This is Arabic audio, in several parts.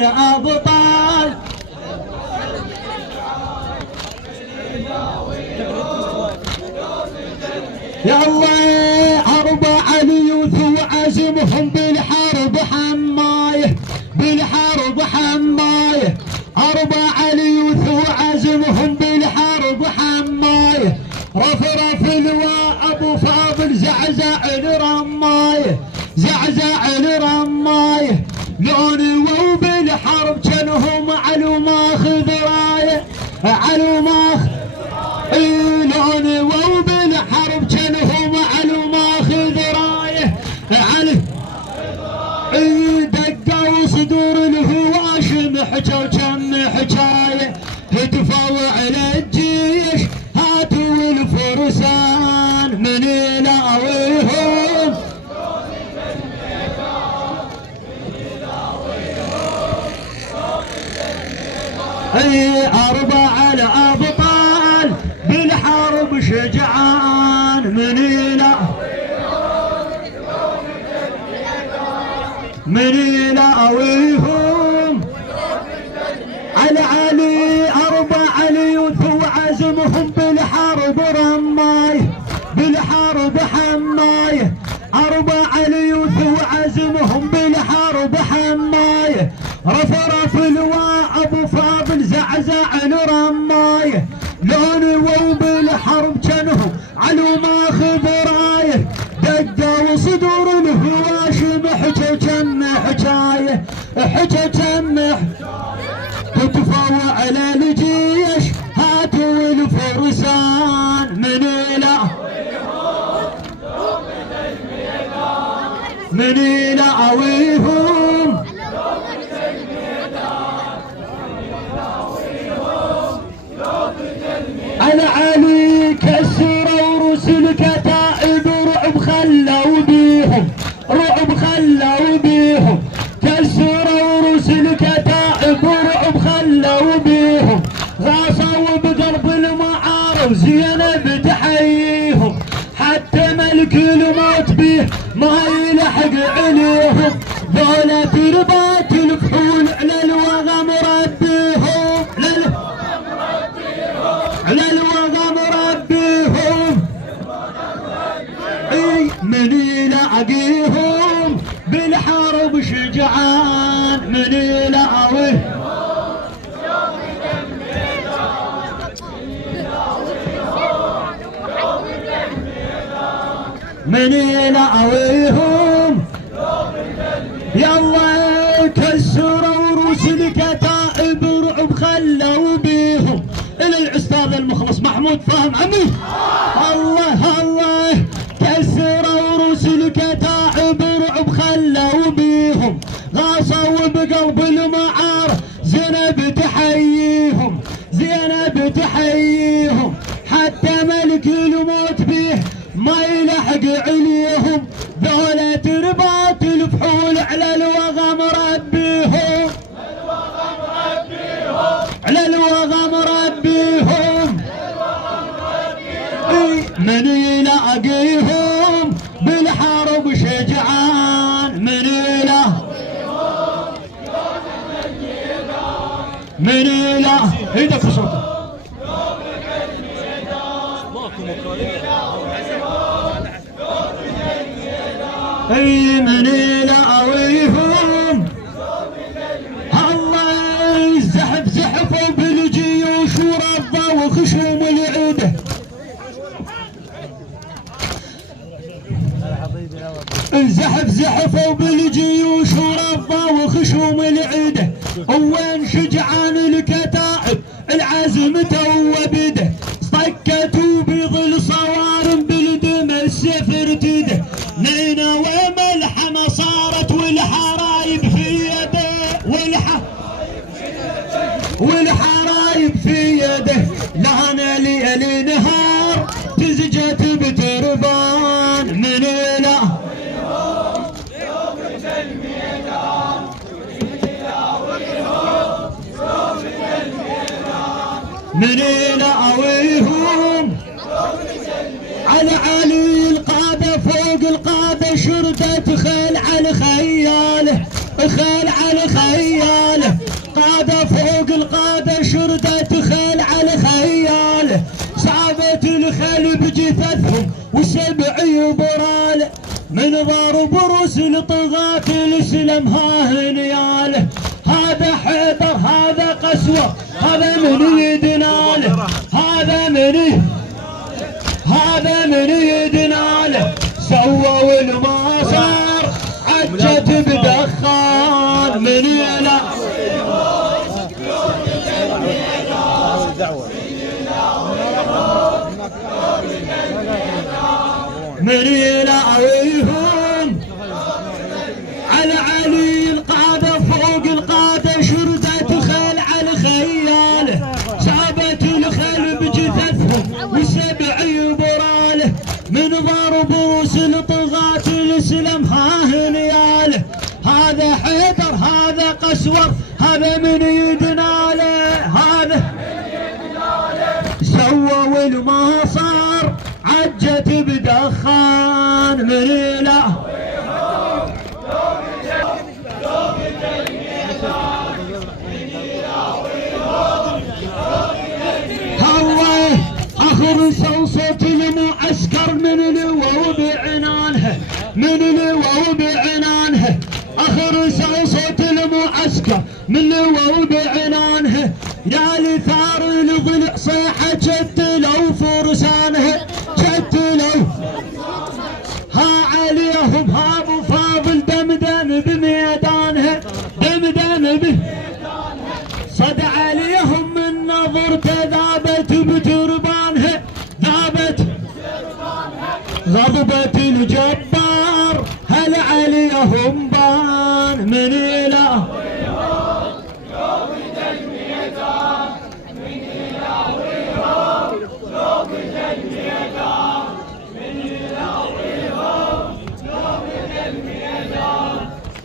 على أبطال يلا أربع ليوث وعزمهم بالحرب حماية بالحرب حماية أربع ليوث وعزمهم بالحرب حماية رفرف لواء أبو فاضل زعزع لرماية زعزع لرماية لوني وو بالحرب كانهم علو ماخذ راية علو ماخذ لوني وو بالحرب كانهم علو ماخذ راية علي دقوا صدور الهواشم حكوا كم حكاية هتفوا على الجيش هاتوا الفرسان من يلاويهم أربعة الأبطال بالحرب شجعان من يلاويهم على علي أربعة ليوث وعزمهم بالحرب رماية بالحرب حماية أربعة ليوث وعزمهم بالحرب حماية رفرف لواء أبو فاضل زعزع لرماية لوني وو بالحرب كانهم علو ماخذ راية دقوا صدور الهواشم حكوا كم حكاية حكوا كم هتفوا على الجيش هاتوا الفرسان من يلاويهم على علي كسروا رسل كتائب رعب خلوا بيهم رعب خلوا بيهم كسروا رسل كتائب رعب خلوا بيهم غاصوا بقلب المعارف زينب تحييهم حتى ملك الموت بيه ما يلحق عليهم ذولا تربات الفحول على الوغم ربيهم على الوغم ربيهم من يلاقيهم بالحرب شجعان من يلاويه من يلاويهم يلا كسروا رسل كتائب رعب خلوا بيهم الى الاستاذ المخلص محمود فهم عمي الله الله كسروا رسل كتائب رعب خلوا بيهم غاصوا بقلب المعار زينب تحييهم زينب تحييهم حتى ملك الموت بيه ما يلحق عليهم ذولا تربات الفحول على الوغم ربيهم على الوغم ربيهم من يلاقيهم بالحرب شجعان من يلا ايدك صوتك اي من يلاويهم الله زحف زحفوا بالجيوش ورضوا وخشوم العيده زحف زحفوا بالجيوش ورضوا وخشوم العيده وين شجعان الكتائب العزم تو بده صكتوا بظل صوارم بالدم السيف ارتده نينوى ملحمه صارت والحرايب في يده والحرايب في يده لهنا ليل نهار تزجت بتربان من له من يلاويهم على علي القادة فوق القادة شردة خيل على خياله خيل على خياله سلمها هنياله. هذا حيدر هذا قسوة هذا من يدناله. هذا من يدناله. سووا الما صار عجت بدخان من يلا. من يلاويهم على علي القادة فوق القادة. شردت خيل على خياله. سابت الخيل بجثثهم والسبع يبراله. من ضرب وسل طغاة الاسلام ها هنياله. هذا حيدر هذا قسور هذا من يدناله. هذا سووا الما صار عجت بدخان من لا. هواه اخر صوت المعسكر من الوو بعنانها. من الوو بعنانها. اخر صوت المعسكر من الوو بعنانها. يا لثار الضلع صيحة شتلوا فرسانها. شتلوا ها عليهم ها ابو فاضل دمدم بميدانها. دمدم به صد عليهم من نظرته ذابت بتربانها. ذابت غضبة الجبار هل عليهم بان من اله.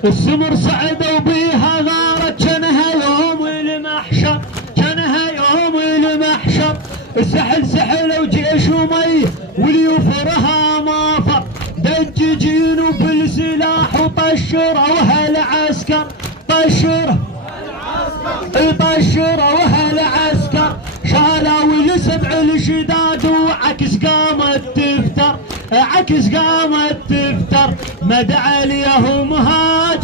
السمر سعدوا بيها غارت كانها يوم المحشر. كانها يوم المحشر. السحل سحل وجيش ومي وليوفرها ما فر. دججين بالسلاح وطشروا هالعسكر. طشروا هالعسكر. شالوا السبع الشداد وعكس قامت تفتر. عكس قامت تفتر. مد عليهم هاج